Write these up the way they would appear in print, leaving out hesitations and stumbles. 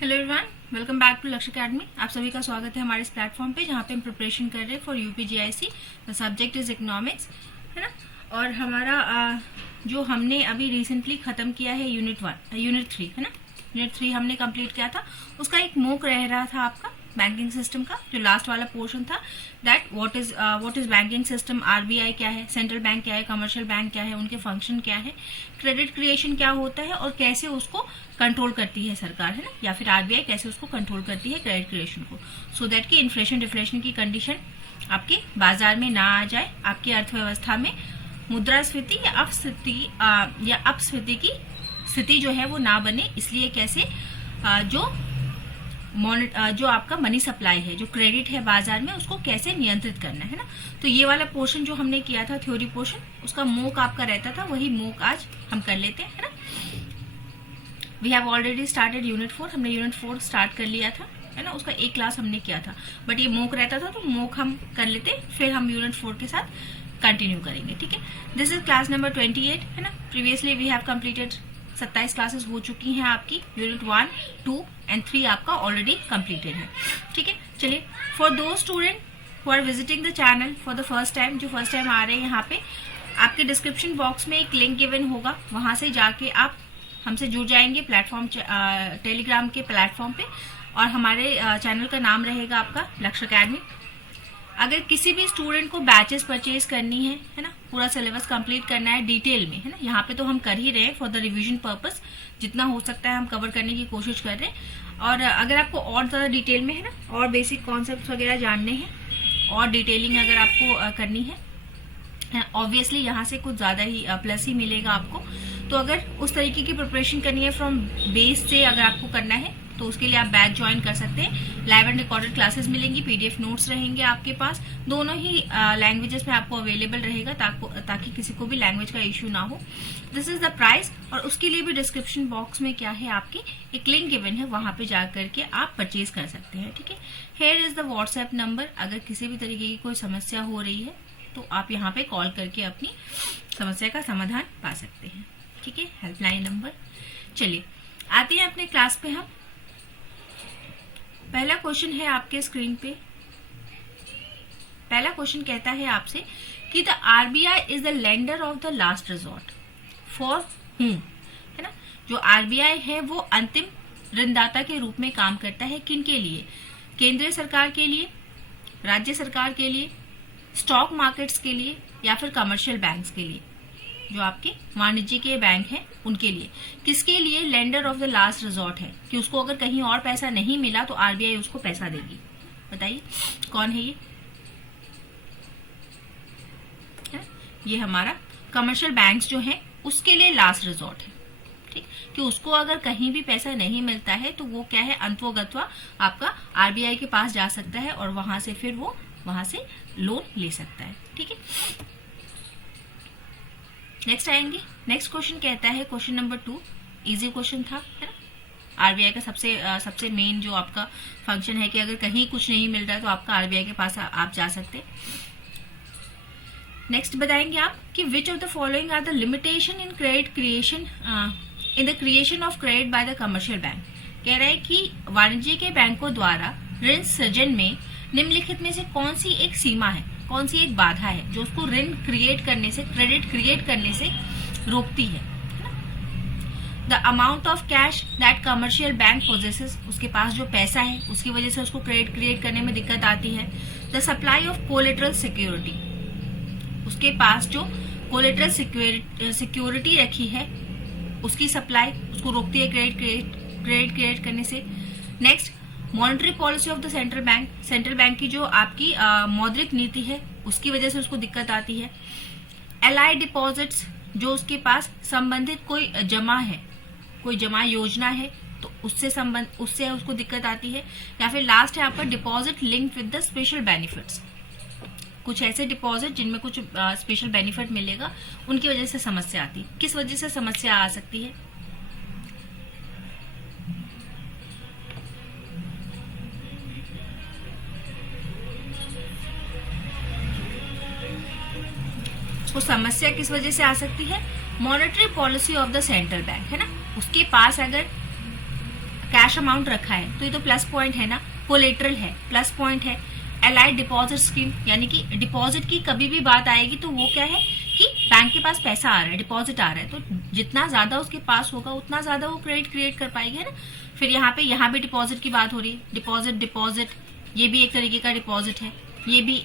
Hello everyone, welcome back to Lakshya academy. आप सभी का स्वागत है हमारे इस प्लेटफॉर्म पे जहाँ पे हम प्रिपरेशन कर रहे हैं for UPGIC. The subject is economics, है ना। और हमारा जो हमने अभी रिसेंटली खत्म किया है यूनिट 3, है ना। यूनिट 3 हमने कंप्लीट किया था, उसका एक मूक रह रहा था आपका बैंकिंग सिस्टम का, जो लास्ट वाला पोर्शन था। That what is banking system, RBI क्या है, सेंट्रल बैंक क्या है, कमर्शियल बैंक क्या है, उनके फंक्शन क्या है, क्रेडिट क्रिएशन क्या होता है और कैसे उसको कंट्रोल करती है सरकार, है ना, या फिर आरबीआई कैसे उसको कंट्रोल करती है क्रेडिट क्रिएशन को, सो दैट कि इन्फ्लेशन डिफ्लेशन की कंडीशन आपके बाजार में ना आ जाए, आपकी अर्थव्यवस्था में मुद्रास्फीति या अपस्फीति की स्थिति जो है वो ना बने। इसलिए कैसे जो आपका मनी सप्लाई है, जो क्रेडिट है बाजार में, उसको कैसे नियंत्रित करना है ना। तो ये वाला पोर्शन जो हमने किया था थ्योरी पोर्शन, उसका मूक आपका रहता था, वही मूक आज हम कर लेते हैं, है ना। We have already started unit 4, हमने यूनिट 4 स्टार्ट कर लिया था, है ना। उसका एक क्लास हमने किया था, बट ये मूक रहता था तो मूक हम कर लेते, फिर हम यूनिट 4 के साथ कंटिन्यू करेंगे, ठीक है। दिस इज क्लास नंबर 28, है ना। Previously we have completed 27 classes हो चुकी हैं आपकी, यूनिट 1, 2 एंड 3 आपका ऑलरेडी कंप्लीटेड है, ठीक है। चलिए, for those student who are visiting the channel for the first time, जो फर्स्ट टाइम आ रहे हैं यहाँ पे, आपके डिस्क्रिप्शन बॉक्स में एक लिंक गिवन होगा, वहां से जाके आप हमसे जुड़ जाएंगे प्लेटफॉर्म टेलीग्राम के प्लेटफॉर्म पे, और हमारे चैनल का नाम रहेगा आपका लक्ष्य अकेडमी। अगर किसी भी स्टूडेंट को बैचेस परचेज करनी है ना, पूरा सिलेबस कंप्लीट करना है डिटेल में, है ना। यहाँ पे तो हम कर ही रहे हैं फॉर द रिवीजन पर्पस, जितना हो सकता है हम कवर करने की कोशिश कर रहे हैं। और अगर आपको और ज्यादा डिटेल में, है ना, और बेसिक कॉन्सेप्ट वगैरह जानने हैं और डिटेलिंग अगर आपको करनी है, ऑब्वियसली यहाँ से कुछ ज्यादा ही प्लस ही मिलेगा आपको। तो अगर उस तरीके की प्रिपरेशन करनी है फ्रॉम बेस से, अगर आपको करना है तो उसके लिए आप बैच ज्वाइन कर सकते हैं। लाइव एंड रिकॉर्डेड क्लासेस मिलेंगी, पीडीएफ नोट्स रहेंगे आपके पास, दोनों ही लैंग्वेजेस में आपको अवेलेबल रहेगा, ताकि किसी को भी लैंग्वेज का इश्यू ना हो। दिस इज द प्राइस, और उसके लिए भी डिस्क्रिप्शन बॉक्स में क्या है आपके एक लिंक गिवन है, वहां पे जा करके आप परचेज कर सकते हैं, ठीक है। Here is the WhatsApp number, अगर किसी भी तरीके की कोई समस्या हो रही है तो आप यहाँ पे कॉल करके अपनी समस्या का समाधान पा सकते हैं, ठीक है, हेल्पलाइन नंबर। चलिए आते हैं अपने क्लास पे। हम पहला क्वेश्चन है आपके स्क्रीन पे। पहला क्वेश्चन कहता है आपसे कि the RBI is the lender of the last resort for हुम, है ना। जो आरबीआई है वो अंतिम ऋणदाता के रूप में काम करता है, किन के लिए? केंद्रीय सरकार के लिए, राज्य सरकार के लिए, स्टॉक मार्केट्स के लिए, या फिर कमर्शियल बैंक्स के लिए, जो आपके वाणिज्य के बैंक हैं उनके लिए। किसके लिए lender of the last resort है? कि उसको अगर कहीं और पैसा नहीं मिला तो आरबीआई उसको पैसा देगी। बताइए कौन है ये? ये हमारा कमर्शियल बैंक्स जो है उसके लिए लास्ट रिजॉर्ट है, ठीक। कि उसको अगर कहीं भी पैसा नहीं मिलता है तो वो क्या है, अंतवोगत्वा आपका आरबीआई के पास जा सकता है और वहां से फिर वो वहां से लोन ले सकता है, ठीक है। नेक्स्ट आएंगे। नेक्स्ट क्वेश्चन कहता है, क्वेश्चन नंबर 2, इजी क्वेश्चन था, है ना। आरबीआई का सबसे मेन जो आपका फंक्शन है कि अगर कहीं कुछ नहीं मिल रहा है तो आपका आरबीआई के पास आप जा सकते। नेक्स्ट बताएंगे आप कि which of the following are the limitation in credit creation in the creation of credit by the commercial bank. कह रहा है कि वाणिज्य के बैंकों द्वारा ऋण सृजन में निम्नलिखित में से कौन सी एक सीमा है, कौन सी एक बाधा है जो उसको ऋण क्रिएट करने से, क्रेडिट क्रिएट करने से रोकती है। The amount of cash that commercial bank possesses, उसके पास जो पैसा है उसकी वजह से उसको क्रेडिट क्रिएट करने में दिक्कत आती है। The supply of collateral security, उसके पास जो कोलेटरल सिक्योरिटी रखी है उसकी सप्लाई उसको रोकती है क्रेडिट क्रिएट करने से। Next, monetary policy of the central bank, central bank की जो आपकी मौद्रिक नीति है उसकी वजह से उसको दिक्कत आती है। एलाइड डिपॉजिट्स, जो उसके पास संबंधित कोई जमा है, कोई जमा योजना है तो उससे उसको दिक्कत आती है। या फिर लास्ट है आपका deposit linked with the special benefits, कुछ ऐसे डिपॉजिट जिनमें कुछ स्पेशल बेनिफिट मिलेगा, उनकी वजह से समस्या आती है। किस वजह से समस्या आ सकती है? उसको समस्या किस वजह से आ सकती है? Monetary policy of the central bank, है ना। उसके पास अगर कैश अमाउंट रखा है तो ये तो प्लस पॉइंट है ना, कोलेटरल है, प्लस पॉइंट है। एलाइड डिपॉजिट स्कीम, यानी कि डिपॉजिट की कभी भी बात आएगी तो वो क्या है कि बैंक के पास पैसा आ रहा है, डिपॉजिट आ रहा है, तो जितना ज्यादा उसके पास होगा उतना ज्यादा वो क्रेडिट क्रिएट कर पाएगी, है ना। फिर यहाँ भी डिपॉजिट की बात हो रही है, डिपॉजिट ये भी एक तरीके का डिपॉजिट है, ये भी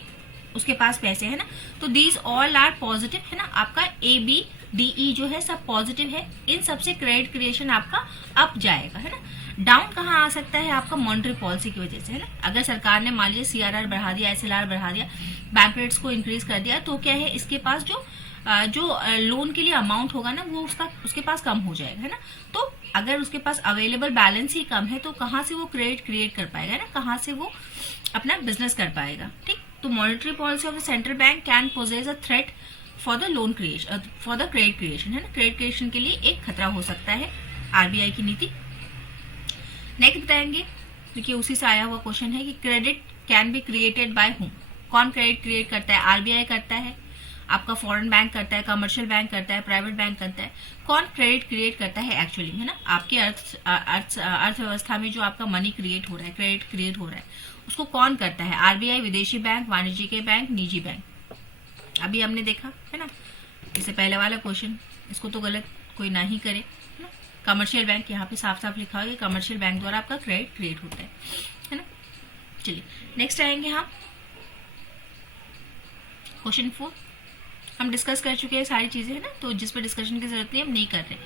उसके पास पैसे है ना। तो दीज ऑल आर पॉजिटिव, है ना। आपका ABDE जो है सब पॉजिटिव है, इन सबसे क्रेडिट क्रिएशन आपका अप जाएगा, है ना। डाउन कहाँ आ सकता है आपका, मॉनेटरी पॉलिसी की वजह से, है ना। अगर सरकार ने मान लीजिए CRR बढ़ा दिया, SLR बढ़ा दिया, बैंक रेट्स को इंक्रीज कर दिया, तो क्या है इसके पास जो लोन के लिए अमाउंट होगा ना वो उसके पास कम हो जाएगा, है ना। तो अगर उसके पास अवेलेबल बैलेंस ही कम है तो कहाँ से वो क्रेडिट क्रिएट कर पाएगा ना, कहाँ से वो अपना बिजनेस कर पाएगा, ठीक। तो monetary policy of the central bank can poses a threat for the loan creation, for the credit creation, है ना। क्रेडिट क्रिएशन के लिए एक खतरा हो सकता है RBI की नीति। नेक्स्ट बताएंगे, देखिए उसी से आया हुआ क्वेश्चन है कि credit can be created by whom, कौन क्रेडिट क्रिएट करता है, RBI करता है, आपका फॉरेन बैंक करता है, कमर्शियल बैंक करता है, प्राइवेट बैंक करता है, कौन क्रेडिट क्रिएट करता है एक्चुअली, है ना। आपकी अर्थव्यवस्था में जो आपका मनी क्रिएट हो रहा है, क्रेडिट क्रिएट हो रहा है, उसको कौन करता है, RBI, विदेशी बैंक, वाणिज्यिक बैंक, निजी बैंक। अभी हमने देखा है ना, इससे पहले वाला क्वेश्चन, इसको तो गलत कोई ना ही करे, है ना। कमर्शियल बैंक, यहाँ पे साफ साफ लिखा हुआ है कमर्शियल बैंक द्वारा आपका क्रेडिट क्रिएट होता है ना। चलिए नेक्स्ट आएंगे हम क्वेश्चन 4। हम डिस्कस कर चुके हैं सारी चीजें, है ना, तो जिस पर डिस्कशन की जरूरत नहीं हम नहीं कर रहे।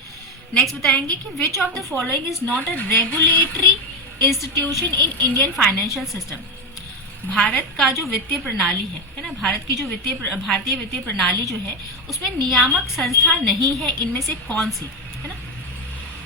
नेक्स्ट बताएंगे कि which of the following is not a regulatory institution in Indian financial system. Bharat का जो वित्तीय प्रणाली है ना, भारत की जो भारतीय वित्तीय प्रणाली जो है उसमें नियामक संस्था नहीं है, इनमें से कौन सी, है ना,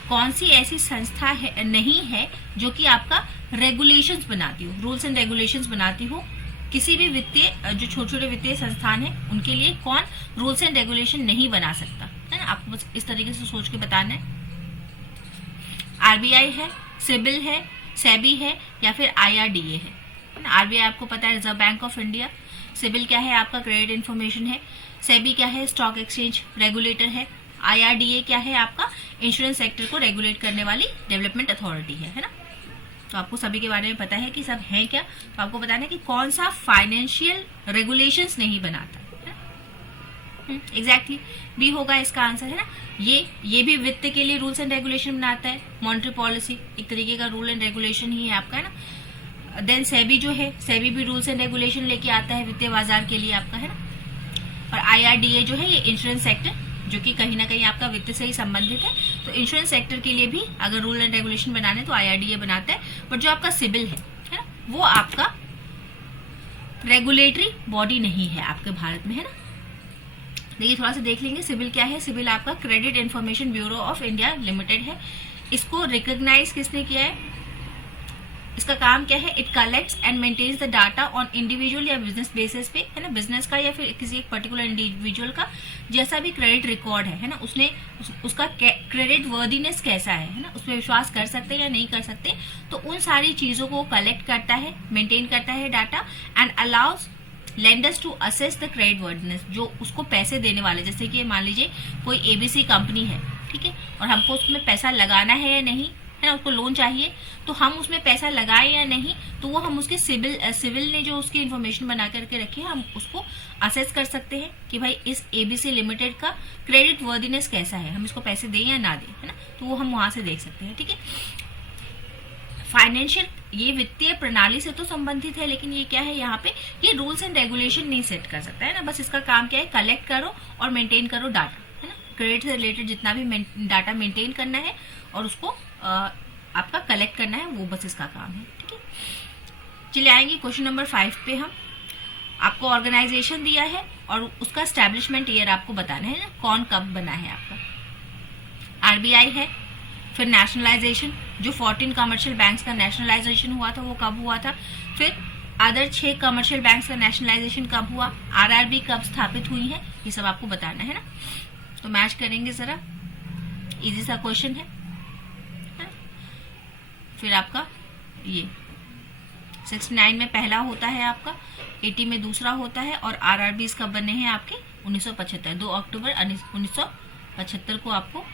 कौन सी ऐसी संस्था है नहीं है जो कि आपका रेगुलेशंस बनाती हो, रूल्स एंड रेगुलेशंस बनाती हो। किसी भी वित्तीय जो छोटे छोटे वित्तीय संस्थान है उनके लिए कौन रूल्स एंड रेगुलेशन नहीं बना सकता, है ना। आपको बस इस तरीके से सोच के बताना है। RBI है, सिबिल है, सेबी है, या फिर IRDA है ना। RBI आपको पता है reserve bank of India, CIBIL क्या है आपका क्रेडिट इंफॉर्मेशन है, सेबी क्या है स्टॉक एक्सचेंज रेगुलेटर है, IRDA क्या है आपका इंश्योरेंस सेक्टर को रेगुलेट करने वाली डेवलपमेंट अथॉरिटी है ना। तो आपको सभी के बारे में पता है कि सब है क्या, तो आपको बताना है कि कौन सा फाइनेंशियल रेगुलेशंस नहीं बनाता है। एग्जैक्टली बी होगा इसका आंसर, है ना। ये भी वित्त के लिए रूल्स एंड रेगुलेशन बनाता है, मॉनेटरी पॉलिसी एक तरीके का रूल एंड रेगुलेशन ही है आपका, है ना। देन सेबी जो है, सेबी भी रूल्स एंड रेगुलेशन लेके आता है वित्तीय बाजार के लिए आपका, है ना। और IRDA जो है ये इंश्योरेंस सेक्टर जो कि कहीं ना कहीं आपका वित्त से ही संबंधित है, तो इंश्योरेंस सेक्टर के लिए भी अगर रूल एंड रेगुलेशन बनाने तो IRDA बनाता है। बट जो आपका सिबिल है ना, वो आपका रेगुलेटरी बॉडी नहीं है आपके भारत में, है ना। देखिए थोड़ा सा देख लेंगे सिबिल क्या है। सिबिल आपका credit information bureau of India limited है। इसको रिकॉग्नाइज किसने किया है, इसका काम क्या है, it collects and maintains the data on individual या बिजनेस बेसिस पे, है ना, बिजनेस का या फिर किसी एक पर्टिकुलर इंडिविजुअल का जैसा भी क्रेडिट रिकॉर्ड है ना, उसने उसका क्रेडिट वर्दीनेस कैसा है ना, उस पर विश्वास कर सकते हैं या नहीं कर सकते, तो उन सारी चीजों को कलेक्ट करता है, मेंटेन करता है data, and allows lenders to assess the credit worthiness. जो उसको पैसे देने वाले, जैसे कि मान लीजिए कोई ABC कंपनी है, ठीक है, और हमको उसमें पैसा लगाना है या नहीं, है ना, उसको लोन चाहिए, तो हम उसमें पैसा लगाए या नहीं, तो वो हम उसके सिविल ने जो उसकी इन्फॉर्मेशन बना करके रखी है, हम उसको असेस कर सकते हैं कि भाई इस ABC लिमिटेड का क्रेडिट वर्दीनेस कैसा है, हम इसको पैसे दें या ना दें, है ना, तो वो हम वहां से देख सकते हैं, ठीक है। फाइनेंशियल ये वित्तीय प्रणाली से तो संबंधित है, लेकिन ये क्या है यहाँ पे, ये रूल्स एंड रेगुलेशन नहीं सेट कर सकता, है ना। बस इसका काम क्या है, कलेक्ट करो और मेंटेन करो डाटा, है ना, क्रेडिट से रिलेटेड जितना भी डाटा मेंटेन करना है और उसको आपका कलेक्ट करना है, वो बस इसका काम है, ठीक है। चलिए आएंगे क्वेश्चन नंबर 5 पे। हम आपको ऑर्गेनाइजेशन दिया है और उसका एस्टेब्लिशमेंट ईयर आपको बताना है ना, कौन कब बना है आपका। RBI है, फिर नेशनलाइजेशन, जो 14 कमर्शियल बैंक्स का नेशनलाइजेशन हुआ था वो कब हुआ था, फिर अदर 6 कमर्शियल बैंक्स का नेशनलाइजेशन कब हुआ, RRB कब स्थापित हुई है, ये सब आपको बताना है ना। तो मैच करेंगे जरा, इजी सा क्वेश्चन है। फिर आपका ये 69 में पहला होता है आपका, 80 में दूसरा होता है, और RRBs कब बने हैं आपके 1975, 2 अक्टूबर 1975 को आपको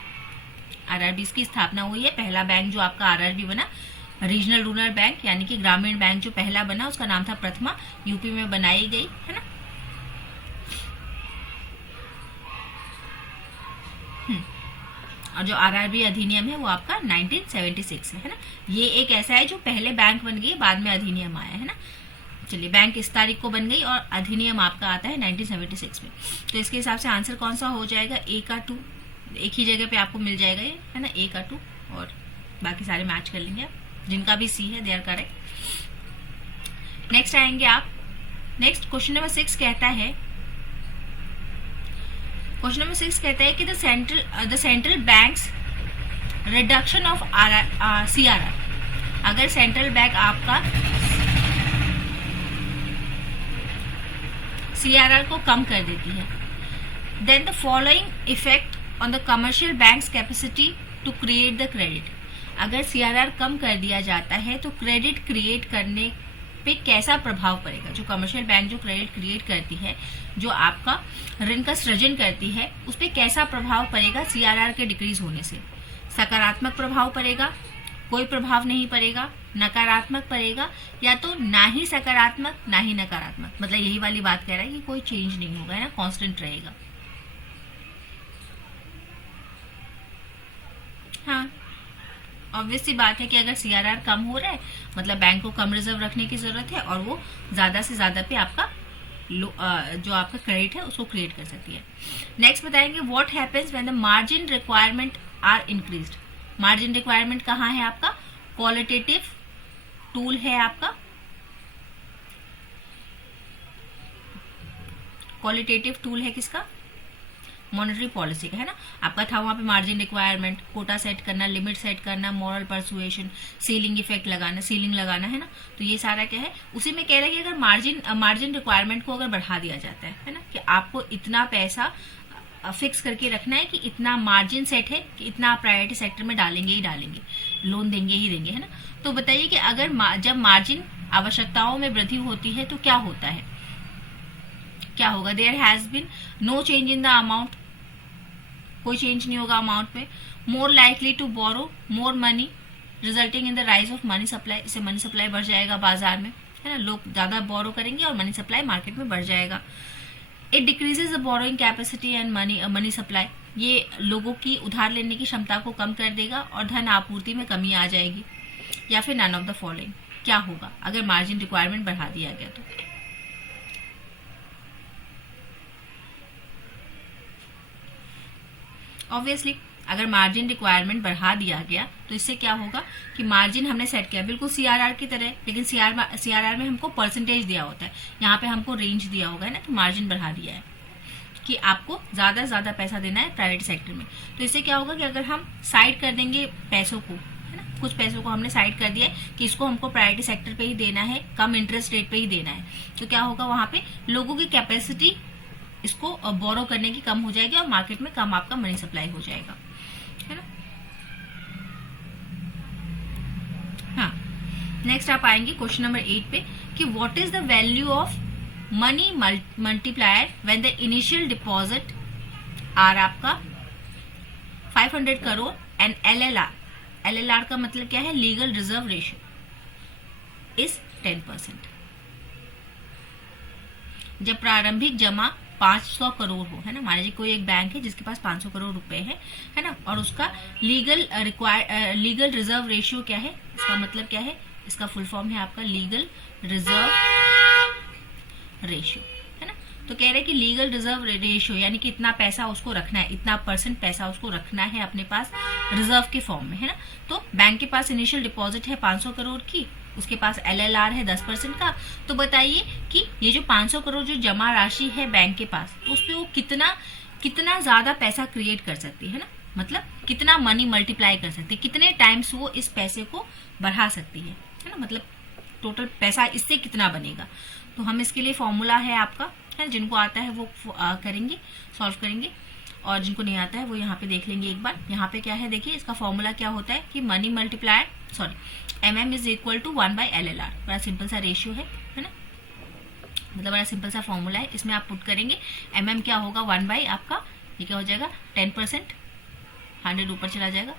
आरआरबी की स्थापना हुई है। पहला बैंक जो आपका आरआरबी बना, रीजनल रूरल बैंक यानी कि ग्रामीण बैंक जो पहला बना, उसका नाम था प्रथमा, यूपी में बनाई गई, है ना। और जो आरआरबी अधिनियम है वो आपका 1976 है ना। ये एक ऐसा है जो पहले बैंक बन गई, बाद में अधिनियम आया, है ना। चलिए, बैंक इस तारीख को बन गई और अधिनियम आपका आता है 1976 में। तो इसके हिसाब से आंसर कौन सा हो जाएगा? ए का 2, एक ही जगह पे आपको मिल जाएगा ये, है ना, ए का 2, और बाकी सारे मैच कर लेंगे आप। जिनका भी सी है दे आर करेक्ट। नेक्स्ट आएंगे आप। नेक्स्ट क्वेश्चन नंबर 6 कहता है, क्वेश्चन नंबर 6 कहता है कि the central banks reduction of CRR, अगर सेंट्रल बैंक आपका CRR को कम कर देती है, then the following effect on the commercial banks capacity to create the credit. अगर CRR कम कर दिया जाता है तो क्रेडिट क्रिएट करने पे कैसा प्रभाव पड़ेगा? जो कमर्शियल बैंक जो क्रेडिट क्रिएट करती है, जो आपका ऋण का सृजन करती है, उस पर कैसा प्रभाव पड़ेगा CRR के डिक्रीज होने से? सकारात्मक प्रभाव पड़ेगा, कोई प्रभाव नहीं पड़ेगा, नकारात्मक पड़ेगा, या तो ना ही सकारात्मक ना ही नकारात्मक। मतलब यही वाली बात कह रहा है कि कोई चेंज नहीं होगा, है ना, कांस्टेंट रहेगा। हाँ, ऑब्वियस सी बात है कि अगर CRR कम हो रहा है मतलब बैंक को कम रिजर्व रखने की जरूरत है और वो ज्यादा से ज्यादा पे आपका जो आपका क्रेडिट है उसको क्रिएट कर सकती है। नेक्स्ट बताएंगे, what happens when the margin requirement are increased. Margin requirement कहाँ है आपका? क्वालिटेटिव टूल है आपका, क्वालिटेटिव टूल है किसका? मॉनेटरी पॉलिसी का, है ना। आपका था वहां पे मार्जिन रिक्वायरमेंट, कोटा सेट करना, लिमिट सेट करना, मॉरल परसुएशन, सीलिंग इफेक्ट लगाना, सीलिंग लगाना, है ना। तो ये सारा क्या है? उसी में कह रहा है कि अगर मार्जिन रिक्वायरमेंट को अगर बढ़ा दिया जाता है ना, कि आपको इतना पैसा फिक्स करके रखना है कि इतना मार्जिन सेट है कि इतना आप प्रायोरिटी सेक्टर में डालेंगे ही डालेंगे, लोन देंगे ही देंगे, है ना। तो बताइए कि अगर जब मार्जिन आवश्यकताओं में वृद्धि होती है तो क्या होता है? क्या होगा? There has been no change in the amount, कोई चेंज नहीं होगा अमाउंट में। More likely to borrow more money resulting in the rise of money supply, इससे मनी सप्लाई बढ़ जाएगा बाजार में, है ना। लोग ज्यादा बोरो करेंगे और मनी सप्लाई मार्केट में बढ़ जाएगा। It decreases the borrowing capacity and money supply, ये लोगों की उधार लेने की क्षमता को कम कर देगा और धन आपूर्ति में कमी आ जाएगी। या फिर नन ऑफ द फॉलोइंग, क्या होगा अगर मार्जिन रिक्वायरमेंट बढ़ा दिया गया तो? ऑब्वियसली अगर मार्जिन रिक्वायरमेंट बढ़ा दिया गया तो इससे क्या होगा कि मार्जिन हमने सेट किया बिल्कुल CRR की तरह, लेकिन CRR में हमको परसेंटेज दिया होता है, यहाँ पे हमको रेंज दिया होगा, है ना, कि मार्जिन बढ़ा दिया है कि आपको ज्यादा से ज्यादा पैसा देना है प्राइवेट सेक्टर में। तो इससे क्या होगा कि अगर हम साइड कर देंगे पैसों को, है ना, कुछ पैसों को हमने साइड कर दिया है कि इसको हमको प्राइवेट सेक्टर पे ही देना है, कम इंटरेस्ट रेट पे ही देना है, तो क्या होगा वहां पे लोगों की कैपेसिटी इसको बोरो करने की कम हो जाएगी और मार्केट में कम आपका मनी सप्लाई हो जाएगा, है ना। हाँ, नेक्स्ट आप आएंगे क्वेश्चन नंबर 8 पे कि what is the value of money multiplier when the initial deposit are आपका 500 करोड़ एंड LLR का मतलब क्या है? Legal reserve ratio is 10%। जब प्रारंभिक जमा 500 करोड़ हो, है ना, मान लीजिए कोई एक बैंक है जिसके पास 500 करोड़ रुपए है ना, और उसका लीगल रिजर्व रेशियो क्या है? इसका मतलब क्या है? इसका फुल फॉर्म है आपका लीगल रिजर्व रेशियो, है ना। तो कह रहे हैं कि लीगल रिजर्व रेशियो यानी कि इतना पैसा उसको रखना है, इतना % पैसा उसको रखना है अपने पास रिजर्व के फॉर्म में, है ना। तो बैंक के पास इनिशियल डिपॉजिट है 500 करोड़ की, उसके पास LLR है 10% का। तो बताइए कि ये जो 500 करोड़ जो जमा राशि है बैंक के पास, तो उस पर वो कितना ज्यादा पैसा क्रिएट कर सकती है ना, मतलब कितना मनी मल्टीप्लाई कर सकती है, कितने टाइम्स वो इस पैसे को बढ़ा सकती है ना, मतलब टोटल पैसा इससे कितना बनेगा। तो हम इसके लिए फॉर्मूला है आपका, है, जिनको आता है वो करेंगे, सॉल्व करेंगे, और जिनको नहीं आता है वो यहाँ पे देख लेंगे एक बार। यहाँ पे क्या है देखिए, इसका फॉर्मूला क्या होता है कि money multiplier MM is equal to 1/LLR। बड़ा सिंपल सा रेशियो है ना, मतलब बड़ा सिंपल सा फॉर्मूला है। इसमें आप पुट करेंगे MM क्या होगा 1 बाई आपका, ये क्या हो जाएगा 10%, 100 ऊपर चला जाएगा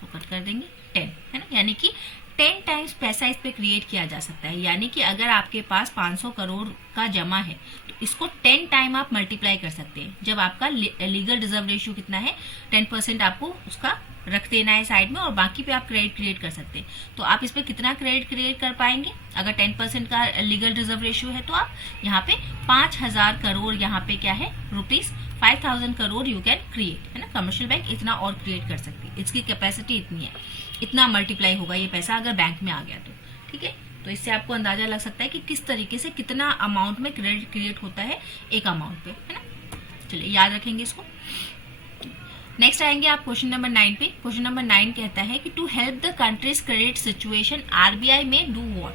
तो कट कर देंगे 10, है ना, यानी कि 10 टाइम्स पैसा इस पे क्रिएट किया जा सकता है। यानी कि अगर आपके पास 500 करोड़ का जमा है तो इसको 10 टाइम आप मल्टीप्लाई कर सकते हैं। जब आपका लीगल रिजर्व रेशियो कितना है 10% आपको उसका रख देना है साइड में और बाकी पे आप क्रेडिट क्रिएट कर सकते हैं। तो आप इस पे कितना क्रेडिट क्रिएट कर पाएंगे? अगर 10% का लीगल रिजर्व रेशियो है तो आप यहाँ पे 5000 करोड़ यहाँ पे क्या है rupees 5000 crore you can create, है ना। कमर्शियल बैंक इतना और क्रिएट कर सकती है, इसकी कैपेसिटी इतनी है, इतना मल्टीप्लाई होगा ये पैसा अगर बैंक में आ गया तो, ठीक है। तो इससे आपको अंदाजा लग सकता है कि किस तरीके से कितना अमाउंट में क्रेडिट क्रिएट होता है एक अमाउंट पे, है ना। चलिए याद रखेंगे इसको। नेक्स्ट आएंगे आप क्वेश्चन नंबर 9 पे। क्वेश्चन नंबर 9 कहता है कि to help the countries credit situation RBI में डू व्हाट।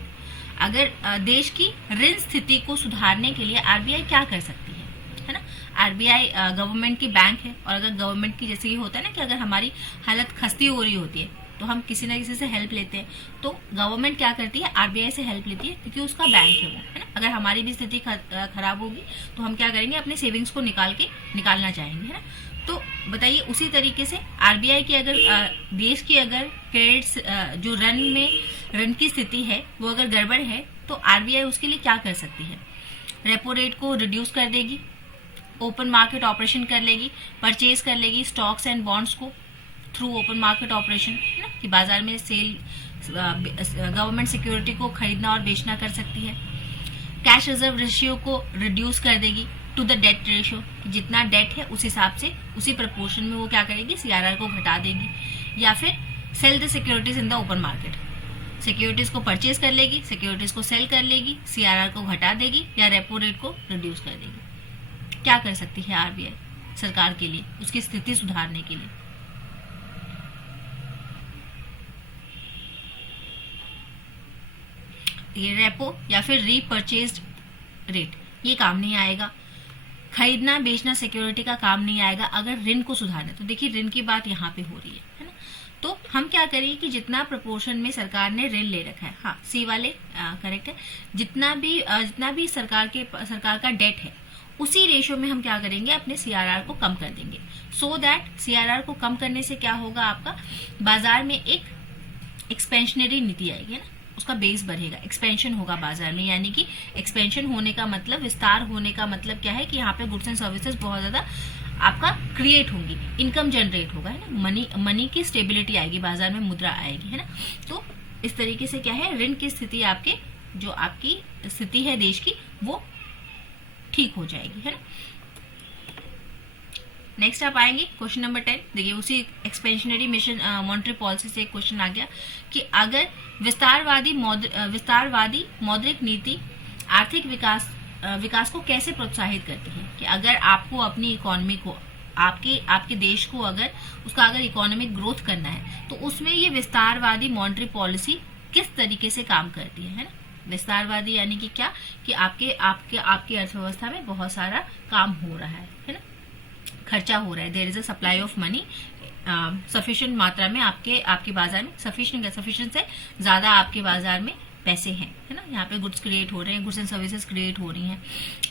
अगर देश की ऋण स्थिति को सुधारने के लिए आरबीआई क्या कर सकती है ना। आरबीआई गवर्नमेंट की बैंक है और अगर गवर्नमेंट की जैसे ये होता है ना कि अगर हमारी हालत खस्ती हो रही होती है तो हम किसी ना किसी से हेल्प लेते हैं, तो गवर्नमेंट क्या करती है आरबीआई से हेल्प लेती है क्योंकि उसका बैंक है वो, है ना। अगर हमारी भी स्थिति खराब होगी तो हम क्या करेंगे अपने सेविंग्स को निकालना चाहेंगे, है ना। तो बताइए उसी तरीके से आरबीआई की अगर देश की अगर क्रेडिट जो ऋण की स्थिति है वो अगर गड़बड़ है तो आरबीआई उसके लिए क्या कर सकती है? रेपो रेट को रिड्यूस कर देगी, ओपन मार्केट ऑपरेशन कर लेगी, परचेज कर लेगी स्टॉक्स एंड बॉन्ड्स को थ्रू ओपन मार्केट ऑपरेशन, है ना, कि बाजार में सेल गवर्नमेंट सिक्योरिटी को खरीदना और बेचना कर सकती है। कैश रिजर्व रेशियो को रिड्यूस कर देगी टू द डेट रेशियो, जितना डेट है उस हिसाब से उसी प्रपोर्शन में वो क्या करेगी सीआरआर को घटा देगी। या फिर sell the securities in the open market, securities को परचेज कर लेगी, सिक्योरिटीज को सेल कर लेगी, सीआरआर को घटा देगी या रेपो रेट को रिड्यूस कर देगी। क्या कर सकती है आरबीआई सरकार के लिए उसकी स्थिति सुधारने के लिए? ये रेपो या फिर रीपर्चेज्ड रेट ये काम नहीं आएगा, खरीदना बेचना सिक्योरिटी का काम नहीं आएगा अगर ऋण को सुधारना। तो देखिए ऋण की बात यहाँ पे हो रही है ना। तो हम क्या करेंगे कि जितना प्रपोर्शन में सरकार ने ऋण ले रखा है, हाँ सी वाले करेक्ट है, जितना भी सरकार का डेट है उसी रेशियो में हम क्या करेंगे अपने सीआरआर को कम कर देंगे। सो दैट सीआरआर को कम करने से क्या होगा आपका बाजार में एक एक्सपेंशनरी नीति आएगी ना, उसका बेस बढ़ेगा, एक्सपेंशन होगा बाजार में। यानी कि एक्सपेंशन होने का मतलब विस्तार होने का मतलब क्या है कि यहाँ पे गुड्स एंड सर्विसेज बहुत ज्यादा आपका क्रिएट होंगी, इनकम जनरेट होगा, है ना, मनी की स्टेबिलिटी आएगी, बाजार में मुद्रा आएगी, है ना। तो इस तरीके से क्या है ऋण की स्थिति आपके जो आपकी स्थिति है देश की वो ठीक हो जाएगी, है ना। नेक्स्ट आप आएंगे क्वेश्चन नंबर 10। देखिए उसी एक्सपेंशनरी मिशन मॉनेटरी पॉलिसी से एक क्वेश्चन आ गया कि अगर विस्तारवादी मौद्रिक नीति आर्थिक विकास को कैसे प्रोत्साहित करती है, कि अगर आपको अपनी इकोनॉमी को आपके देश को अगर इकोनॉमिक ग्रोथ करना है तो उसमें ये विस्तारवादी मॉनेटरी पॉलिसी किस तरीके से काम करती है ना। विस्तारवादी यानी कि क्या कि आपके अर्थव्यवस्था में बहुत सारा काम हो रहा है ना, खर्चा हो रहा है, there is a supply of money sufficient मात्रा में आपके बाजार में, सफिशिएंट से ज्यादा आपके बाजार में पैसे हैं, है ना। यहाँ पे गुड्स क्रिएट हो रहे हैं, गुड्स एंड सर्विसेज क्रिएट हो रही हैं,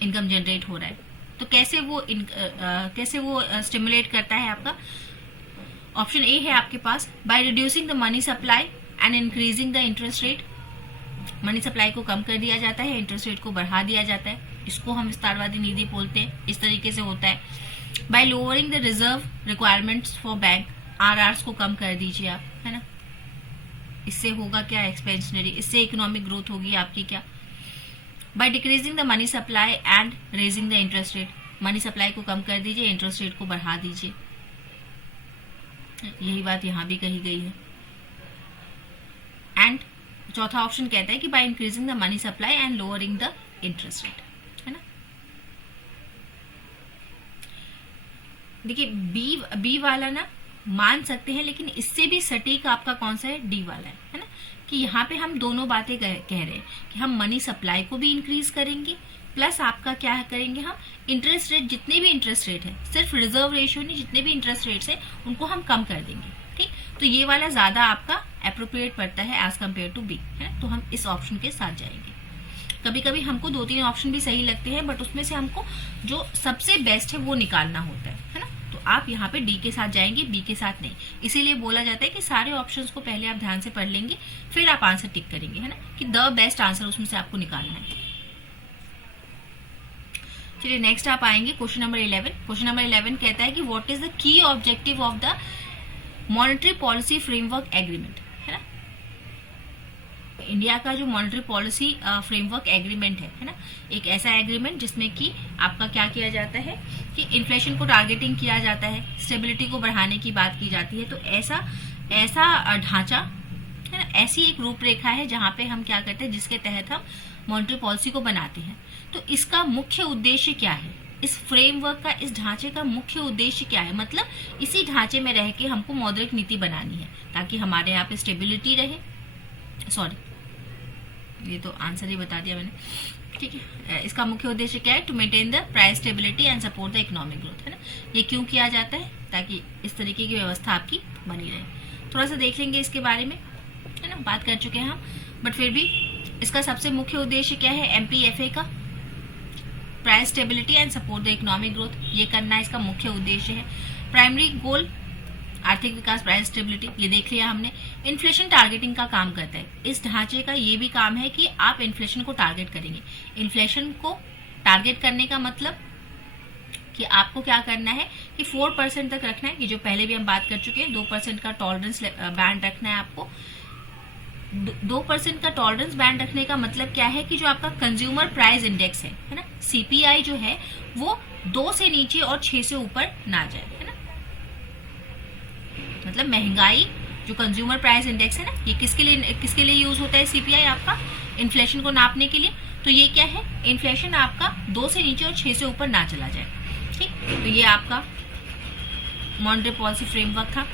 इनकम जनरेट हो रहा है। तो कैसे वो स्टिमुलेट करता है आपका? ऑप्शन ए है आपके पास by reducing the money supply and increasing the interest rate. Money supply को कम कर दिया जाता है, इंटरेस्ट रेट को बढ़ा दिया जाता है, इसको हम विस्तारवादी नीति बोलते हैं। इस तरीके से होता है। By lowering the reserve requirements for bank, RRs को कम कर दीजिए आप, है ना। इससे होगा क्या एक्सपेंशनरी, इससे इकोनॉमिक ग्रोथ होगी आपकी क्या। By decreasing the money supply and raising the interest rate, money supply को कम कर दीजिए, इंटरेस्ट रेट को बढ़ा दीजिए। यही बात यहां भी कही गई है। एंड चौथा ऑप्शन कहता है कि by increasing the money supply and lowering the interest rate, है ना। देखिए बी वाला ना मान सकते हैं, लेकिन इससे भी सटीक आपका कौन सा है? डी वाला है ना, कि यहाँ पे हम दोनों बातें कह रहे हैं कि हम मनी सप्लाई को भी इंक्रीज करेंगे प्लस आपका क्या करेंगे हम इंटरेस्ट रेट, जितने भी इंटरेस्ट रेट है, सिर्फ रिजर्व रेशियो नहीं, जितने भी इंटरेस्ट रेट्स है उनको हम कम कर देंगे। ठीक, तो ये वाला ज्यादा आपका एप्रोप्रिएट पड़ता है एज कम्पेयर टू बी, है। तो हम इस ऑप्शन के साथ जाएंगे। कभी कभी हमको 2-3 ऑप्शन भी सही लगते हैं, बट उसमें से हमको जो सबसे बेस्ट है वो निकालना होता है ना। तो आप यहाँ पे डी के साथ जाएंगे, बी के साथ नहीं। इसीलिए बोला जाता है कि सारे ऑप्शंस को पहले आप ध्यान से पढ़ लेंगे, फिर आप आंसर टिक करेंगे, है ना, कि द बेस्ट आंसर उसमें से आपको निकालना है। चलिए नेक्स्ट आप आएंगे क्वेश्चन नंबर 11। क्वेश्चन नंबर 11 कहता है कि what is the key objective of the monetary policy framework agreement, है ना। इंडिया का जो मॉनेटरी पॉलिसी फ्रेमवर्क एग्रीमेंट है ना, एक ऐसा एग्रीमेंट जिसमें कि आपका क्या किया जाता है कि इन्फ्लेशन को टारगेटिंग किया जाता है, स्टेबिलिटी को बढ़ाने की बात की जाती है। तो ऐसा ढांचा है ना, ऐसी एक रूपरेखा है जहां पे हम क्या करते हैं, जिसके तहत हम मॉनेटरी पॉलिसी को बनाते हैं। तो इसका मुख्य उद्देश्य क्या है, इस फ्रेमवर्क का, इस ढांचे का मुख्य उद्देश्य क्या है, मतलब इसी ढांचे में रह के हमको मौद्रिक नीति बनानी है ताकि हमारे यहाँ पे स्टेबिलिटी रहे। सॉरी, ये तो आंसर ही बता दिया मैंने, ठीक है। इसका मुख्य उद्देश्य क्या है, to maintain the price stability and support the economic growth, है ना। ये क्यों किया जाता है, ताकि इस तरीके की व्यवस्था आपकी बनी रहे। थोड़ा सा देख लेंगे इसके बारे में, है ना, बात कर चुके हैं हम, बट फिर भी इसका सबसे मुख्य उद्देश्य क्या है, एमपीएफए का, price stability and support the economic growth, ये करना इसका मुख्य उद्देश्य है। प्राइमरी गोल आर्थिक विकास, प्राइस स्टेबिलिटी, ये देख लिया हमने। इन्फ्लेशन टारगेटिंग का काम करता है, इस ढांचे का ये भी काम है कि आप इन्फ्लेशन को टारगेट करेंगे। इन्फ्लेशन को टारगेट करने का मतलब कि आपको क्या करना है कि 4% तक रखना है, कि जो पहले भी हम बात कर चुके हैं, 2% का टॉलरेंस बैंड रखना है आपको। 2% का टॉलरेंस बैंड रखने का मतलब क्या है कि जो आपका कंज्यूमर प्राइस इंडेक्स है ना, सीपीआई जो है वो 2 से नीचे और 6 से ऊपर ना जाए, है ना। मतलब महंगाई, जो कंज्यूमर प्राइस इंडेक्स है ना, ये किसके लिए यूज होता है, सीपीआई आपका इन्फ्लेशन को नापने के लिए। तो ये क्या है, इन्फ्लेशन आपका 2 से नीचे और 6 से ऊपर ना चला जाए, ठीक। तो ये आपका मॉनेटरी पॉलिसी फ्रेमवर्क था।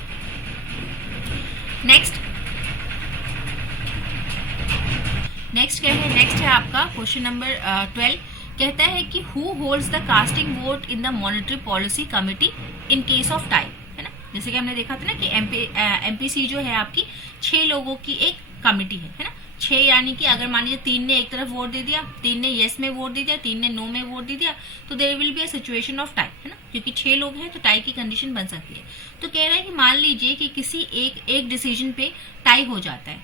नेक्स्ट क्या है, नेक्स्ट है आपका क्वेश्चन नंबर 12। कहता है कि who holds the casting vote in the monetary policy committee in case of tie, है ना। जैसे कि हमने देखा था ना कि एमपीसी जो है आपकी 6 लोगों की एक कमिटी है ना। 6 यानी कि अगर मान लीजिए 3 ने एक तरफ वोट दे दिया, 3 ने यस में वोट दे दिया, 3 ने नो में वोट दे दिया, तो there will be a situation of tie, है ना, क्योंकि 6 लोग हैं तो टाई की कंडीशन बन सकती है। तो कह रहा है कि मान लीजिए कि किसी एक डिसीजन पे टाई हो जाता है,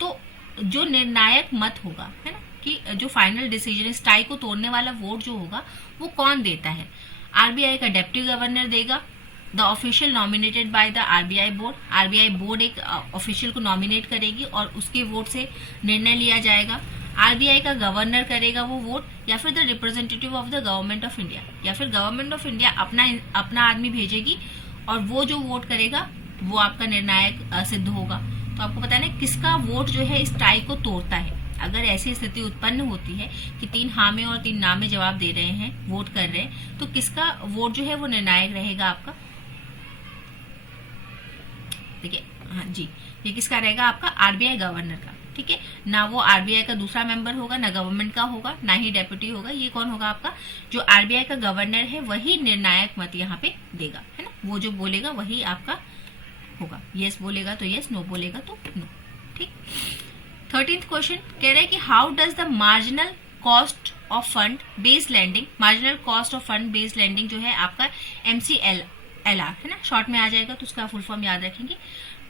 तो जो निर्णायक मत होगा, है ना, कि जो फाइनल डिसीजन इस टाई को तोड़ने वाला वोट जो होगा वो कौन देता है, आरबीआई का डेप्यूटी गवर्नर देगा, the official nominated by the RBI board. RBI board एक ऑफिशियल को नॉमिनेट करेगी और उसके वोट से निर्णय लिया जाएगा। आरबीआई का गवर्नर करेगा वो वोट, या फिर the representative of the government of India, या फिर गवर्नमेंट ऑफ इंडिया अपना आदमी भेजेगी और वो जो वोट करेगा वो आपका निर्णायक सिद्ध होगा। तो आपको पता है ना किसका वोट जो है इस टाई को तोड़ता है। अगर ऐसी स्थिति उत्पन्न होती है कि 3 हाँ में और 3 ना में जवाब दे रहे हैं, वोट कर रहे हैं, तो किसका वोट जो है वो निर्णायक रहेगा आपका, देखिए, हाँ जी, ये किसका रहेगा आपका, आरबीआई गवर्नर का, ठीक है। ना वो आरबीआई का दूसरा मेंबर होगा, ना गवर्नमेंट का होगा, ना ही डेप्यूटी होगा। ये कौन होगा आपका, जो आरबीआई का गवर्नर है वही निर्णायक मत यहाँ पे देगा, है ना। वो जो बोलेगा वही आपका होगा, यस बोलेगा तो यस, नो बोलेगा तो नो, ठीक। 13th क्वेश्चन कह रहा है कि how does the marginal cost of fund based lending, marginal cost of fund based lending जो है आपका MCLR, है ना, शॉर्ट में आ जाएगा, तो उसका फुल फॉर्म याद रखेंगे,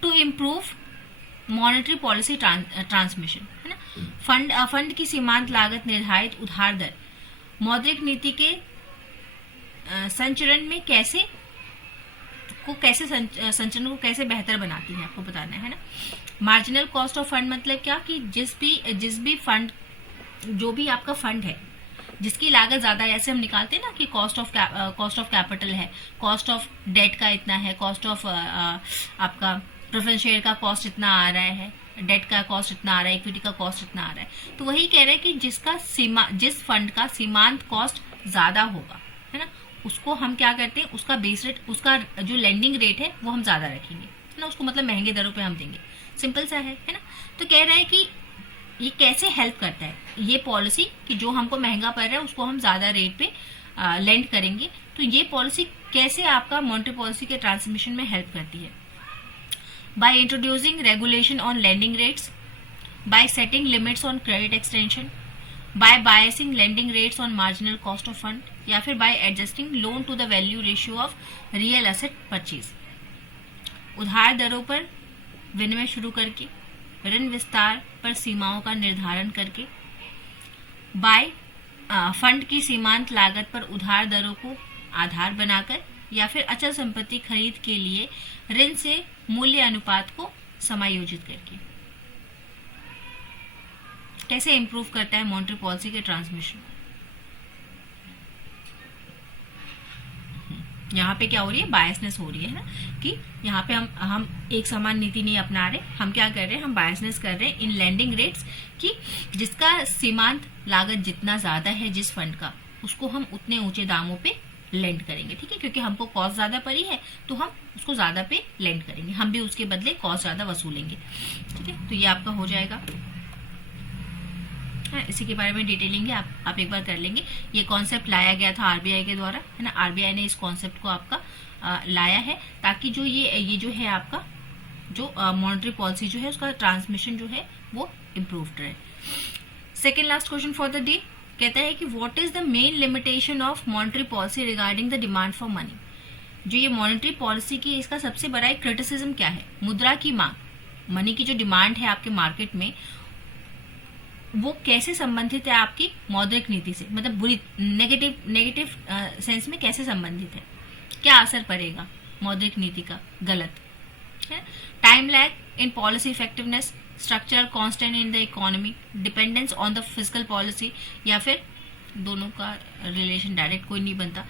to improve monetary policy transmission, है ना। फंड की सीमांत लागत निर्धारित उधार दर मौद्रिक नीति के संचरण में संचरण को कैसे बेहतर बनाती है, आपको बताना है ना। मार्जिनल कॉस्ट ऑफ फंड मतलब क्या, कि जिस भी फंड, जो भी आपका फंड है जिसकी लागत ज्यादा है, ऐसे हम निकालते हैं ना कि कॉस्ट ऑफ कैपिटल है, कॉस्ट ऑफ डेट का इतना है, कॉस्ट ऑफ आपका प्रेफरेंस शेयर का कॉस्ट इतना आ रहा है, डेट का कॉस्ट इतना आ रहा है, इक्विटी का कॉस्ट इतना आ रहा है। तो वही कह रहे हैं कि जिस फंड का सीमांत कॉस्ट ज्यादा होगा, है ना, उसको हम क्या करते हैं, उसका बेस रेट, उसका जो लेंडिंग रेट है वो हम ज्यादा रखेंगे, है ना, उसको मतलब महंगे दरों पे हम देंगे। सिंपल सा है ना। तो कह रहा है कि ये कैसे हेल्प करता है ये पॉलिसी, कि जो हमको महंगा पड़ रहा है उसको हम ज्यादा रेट पे लेंड करेंगे। तो ये पॉलिसी कैसे आपका मॉनेटरी पॉलिसी के ट्रांसमिशन में हेल्प करती है, by introducing regulation on lending rates, by setting limits on credit extension, by biasing lending rates on marginal cost of fund, या फिर by adjusting loan to the value ratio of real asset purchase, उधार दरों पर विनिमय शुरू करके, ऋण विस्तार पर सीमाओं का निर्धारण करके, बाय फंड की सीमांत लागत पर उधार दरों को आधार बनाकर, या फिर अचल संपत्ति खरीद के लिए ऋण से मूल्य अनुपात को समायोजित करके। कैसे इंप्रूव करता है मॉनेटरी पॉलिसी के ट्रांसमिशन? यहाँ पे क्या हो रही है, बायसनेस हो रही है ना, कि यहाँ पे हम एक समान नीति नहीं अपना रहे, हम क्या कर रहे हैं, हम बायसनेस कर रहे हैं इन लैंडिंग रेट्स की, जिसका सीमांत लागत जितना ज्यादा है जिस फंड का, उसको हम उतने ऊंचे दामों पे लेंड करेंगे, ठीक है, क्योंकि हमको कॉस्ट ज्यादा पड़ी है तो हम उसको ज्यादा पे लेंड करेंगे, हम भी उसके बदले कॉस्ट ज्यादा वसूलेंगे, ठीक है। तो ये आपका हो जाएगा, इसी के बारे में डिटेलिंग है, आप एक बार कर लेंगे। ये कॉन्सेप्ट लाया गया था आरबीआई के द्वारा, है ना, आरबीआई ने इस कॉन्सेप्ट को आपका लाया है, ताकि जो ये जो है आपका जो मॉनेटरी पॉलिसी जो है उसका ट्रांसमिशन जो है वो इम्प्रूव्ड रहे। Second last question for the day कहता है कि what is the main limitation of monetary policy regarding the demand for money. जो ये मॉनेटरी पॉलिसी की इसका सबसे बड़ा क्रिटिसिज्म क्या है, मुद्रा की मांग, मनी की जो डिमांड है आपके मार्केट में, वो कैसे संबंधित है आपकी मौद्रिक नीति से, मतलब बुरी नेगेटिव सेंस में कैसे संबंधित है, क्या असर पड़ेगा मौद्रिक नीति का, गलत है। Time lag in policy effectiveness, structural constant in the economy, dependence on the physical policy, या फिर दोनों का रिलेशन डायरेक्ट कोई नहीं बनता,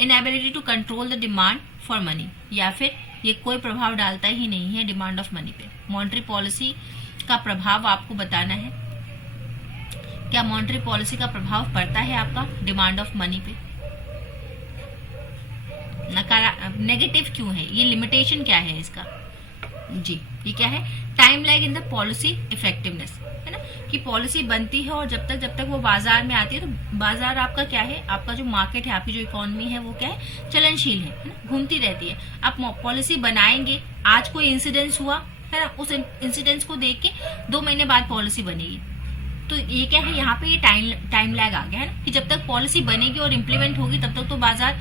inability to control the demand for money, या फिर ये कोई प्रभाव डालता ही नहीं है डिमांड ऑफ मनी पे। मॉनेटरी पॉलिसी का प्रभाव आपको बताना है, क्या मॉनेटरी पॉलिसी का प्रभाव पड़ता है आपका डिमांड ऑफ मनी पे, नेगेटिव क्यों है, ये लिमिटेशन क्या है इसका जी, ये क्या है, time lag in the policy effectiveness, है ना, कि पॉलिसी बनती है और जब तक वो बाजार में आती है, तो बाजार आपका क्या है, आपका जो मार्केट है, आपकी जो इकोनॉमी है वो क्या है, चलनशील है ना, घूमती रहती है। आप पॉलिसी बनाएंगे, आज कोई इंसिडेंस हुआ है ना, उस इंसिडेंस को देख के 2 महीने बाद पॉलिसी बनेगी, तो ये क्या है, यहाँ पे ये टाइम लैग आ गया है ना, कि जब तक पॉलिसी बनेगी और इम्प्लीमेंट होगी तब तक तो बाजार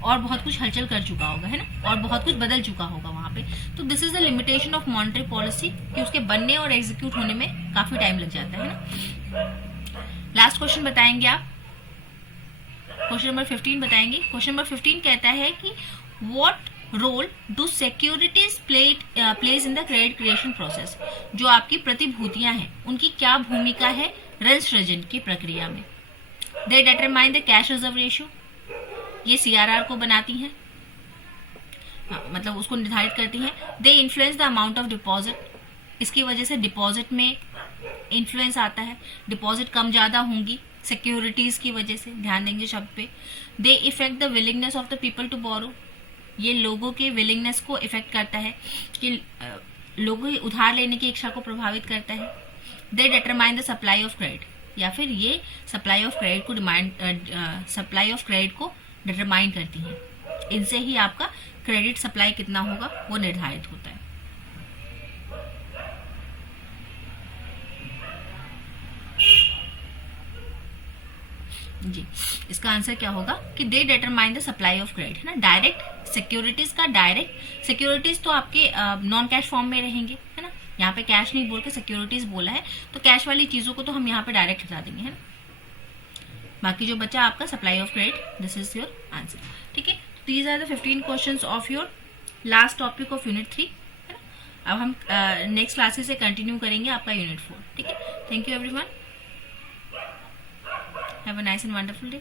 और बहुत कुछ हलचल कर चुका होगा, है ना, और बहुत कुछ बदल चुका होगा वहां पे। तो this is the limitation of monetary policy, कि उसके बनने और एग्जीक्यूट होने में काफी टाइम लग जाता है ना। लास्ट क्वेश्चन बताएंगे आप, क्वेश्चन नंबर 15 बताएंगे। क्वेश्चन नंबर 15 कहता है कि what role do securities plays in the credit creation process. जो आपकी प्रतिभूतियां हैं उनकी क्या भूमिका है ऋण सृजन की प्रक्रिया में। They determine the cash reserve ratio, ये सीआरआर को बनाती हैं, मतलब उसको निर्धारित करती हैं। They influence the amount of deposit, इसकी वजह से डिपॉजिट में इन्फ्लुएंस आता है, डिपॉजिट कम ज्यादा होंगी सिक्योरिटीज की वजह से, ध्यान देंगे शब्द पे। They affect the willingness of the people to borrow, ये लोगों के विलिंगनेस को इफेक्ट करता है, कि लोगों की उधार लेने की इच्छा को प्रभावित करता है। They determine the supply of credit, या फिर ये सप्लाई ऑफ क्रेडिट को डिटरमाइन करती हैं, इनसे ही आपका क्रेडिट सप्लाई कितना होगा वो निर्धारित होता है। जी, इसका आंसर क्या होगा कि they determine the supply of credit, है ना। डायरेक्ट सिक्योरिटीज का, डायरेक्ट सिक्योरिटीज तो आपके नॉन कैश फॉर्म में रहेंगे, है ना, यहाँ पे कैश नहीं बोल के सिक्योरिटीज बोला है, तो कैश वाली चीजों को तो हम यहाँ पे डायरेक्ट हटा देंगे, है ना। बाकी जो बचा आपका supply of credit, this is your answer, ठीक है। These are the 15 questions of your last topic of unit 3, है ना। अब हम नेक्स्ट क्लासेस से कंटिन्यू करेंगे आपका यूनिट 4, ठीक है। Thank you everyone, have a nice and wonderful day.